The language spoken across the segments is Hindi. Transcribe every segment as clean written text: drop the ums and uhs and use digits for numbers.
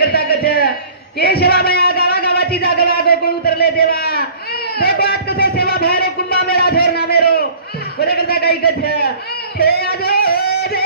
करता कच के सेवा भया गावा गावाची जागा वागो कोण उतरले देवा देखो आज कसं सेवा भयारो कुंभा मेरा झोर ना मेरो बरे करता काही कच हे आजो रे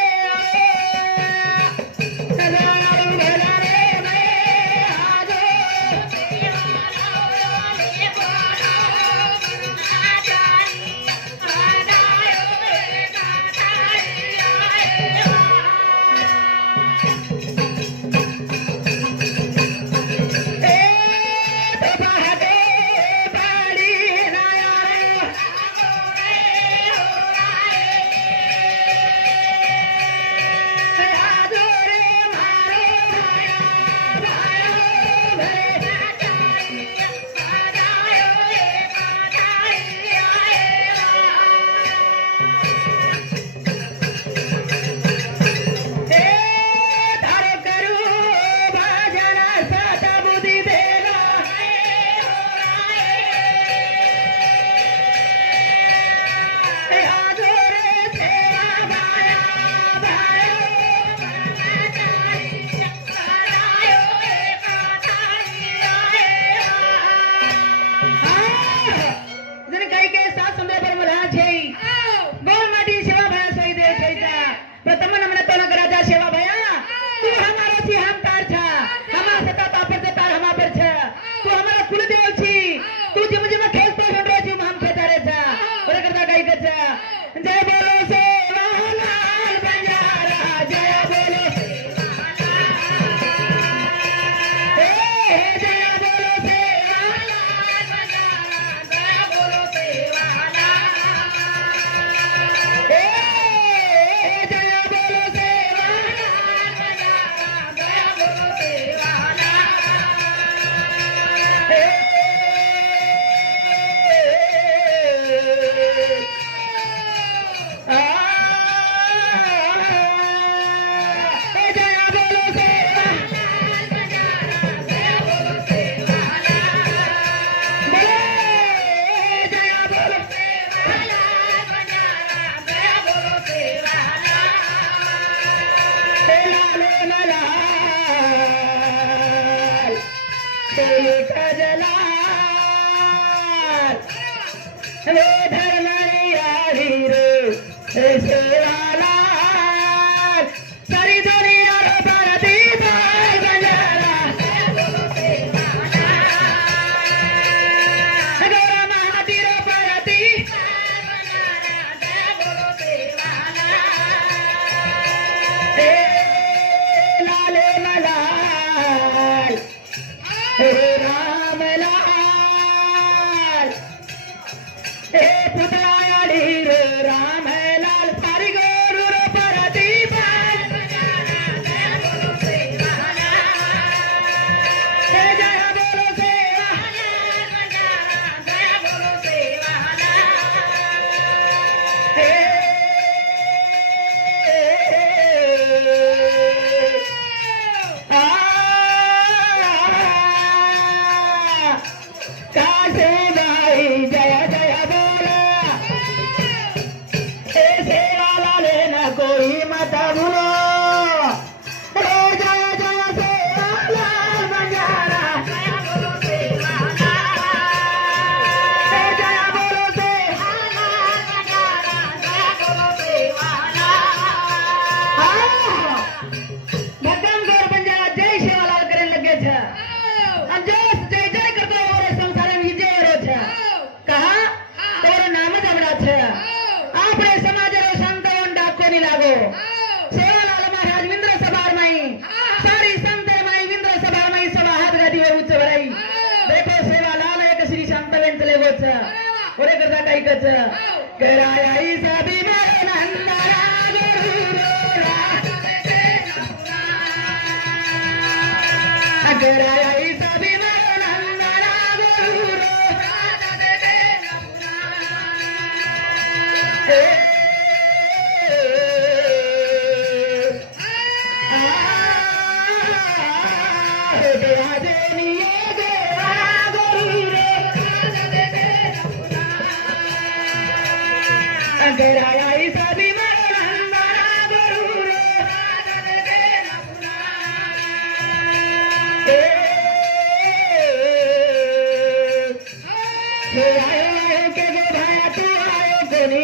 आयो के गो भाया तू आयो कोनी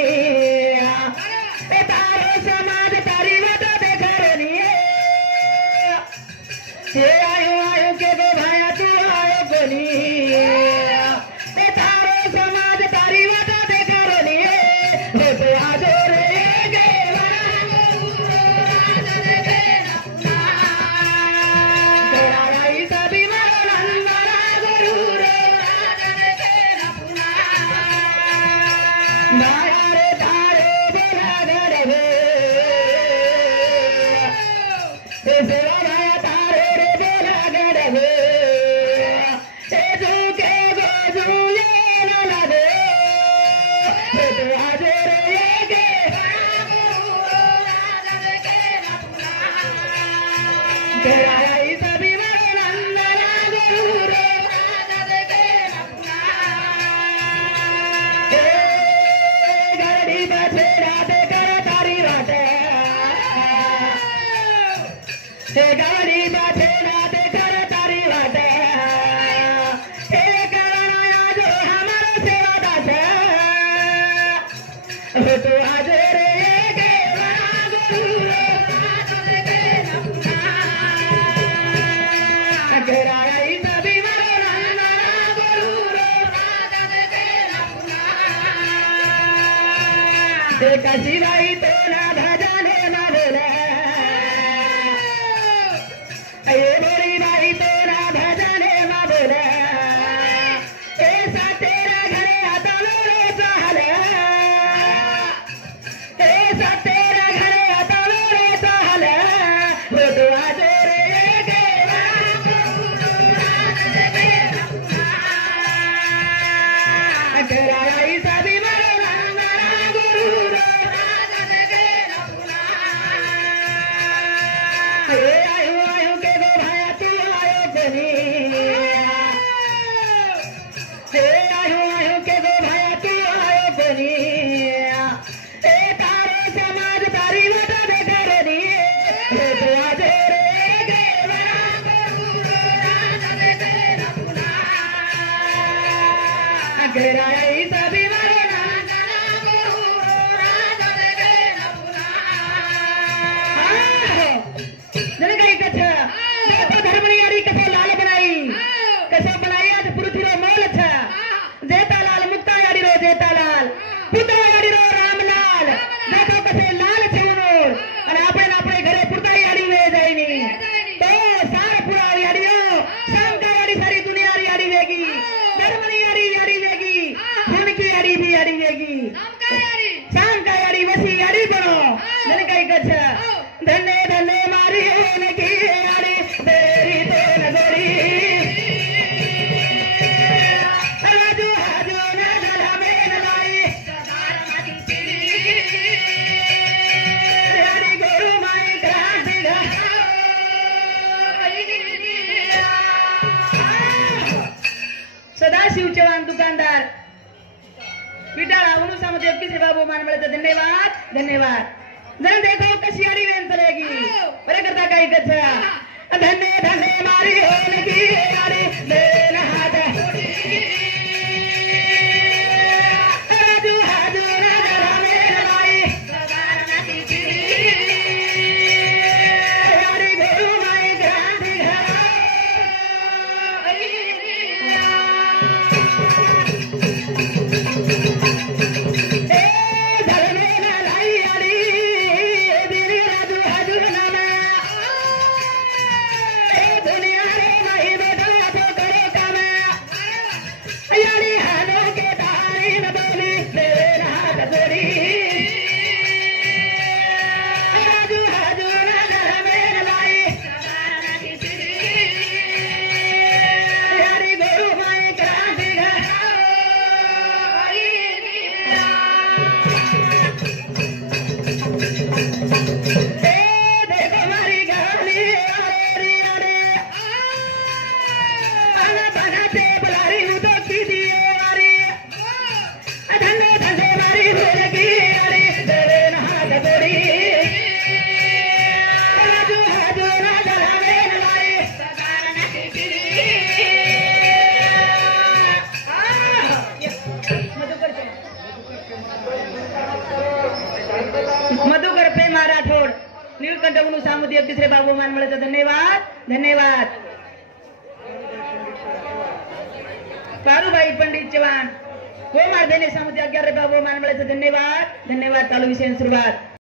ए तारो समाज तारी वटा देखा रोनी हे आयो के गो भाया तू आयो कोनी ए तारो समाज तारी वटा देखा रोनी हे तो आजो रे गाड़ी बाटे राते कर तारी बाटे जो हमारा सेवा दास तो आज रे के कशी बाई तो ना भजने ना बोले ये बोली बाई तो ना भजने ना बोले ऐसा तेरा घरे आता मेरे सहले ऐसा तेरा घरे आता मेरे सहले वो तो आज रे के तेरा ऐसा भी धन्य धन्य मारी की यारी तेरी तो नजरी राजू हाजू ने गला में लाई यारी गुरु माई क्रांति सदाशिव चव्हाण दुकानदार विटाळा उनुसामध्ये की सेवा बहुमान मिळते धन्यवाद धन्यवाद जरा देखो कशी गाड़ी वेन चलेगी बरे करता काही कच्चा धन्य धन्य मारी होने की गाड़ी देन हाथ राजू हाजू ने गला में लाई यारी गुरु माई क्रांति दुनिया रे नहीं बेटा तो करे काम मधुकर पेमा राठोड नीलकंठ उनु सामुदी तिसरे बाबू मान मिळाले धन्यवाद धन्यवाद पारुबाई पंडित चव्हाण गोमार देने सामुदी 11 बाबू मान मिळाले धन्यवाद धन्यवाद चालू विषय सुरुवात